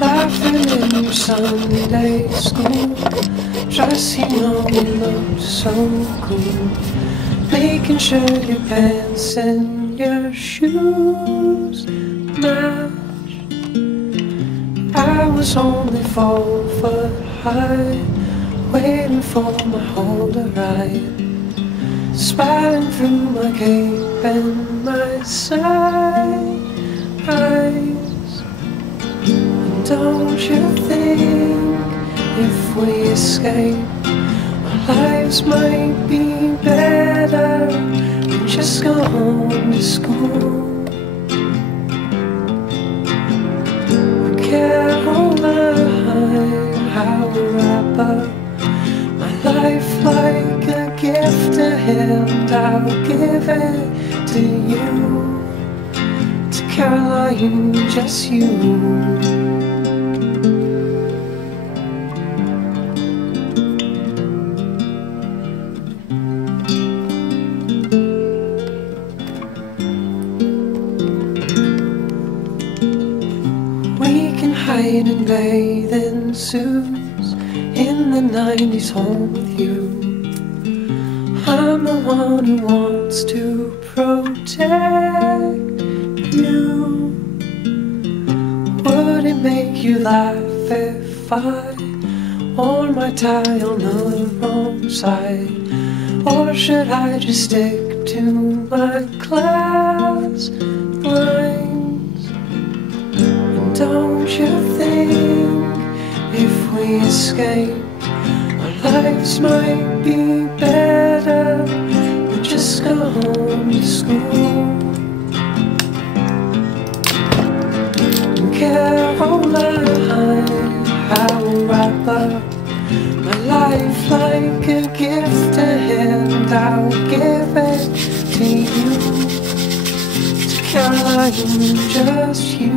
Laughing in Sunday school, dressing on you looked so cool, making sure your pants and your shoes match. I was only 4 foot high, waiting for my hole to ride, spilling through my cape and my sides. Don't you think if we escape, our lives might be better than just going to school? I can't hold on how to wrap up my life like a gift to hand. I'll give it to you, to Caroline, just you. Hide in bathing suits in the 90s, home with you. I'm the one who wants to protect you. Would it make you laugh if I wore my tie on the wrong side? Or should I just stick to my class lines? And don't you think if we escape, our lives might be better than just going to school? And Caroline, I will wrap up my life like a gift to hand. I'll give it to you, to Caroline, just you.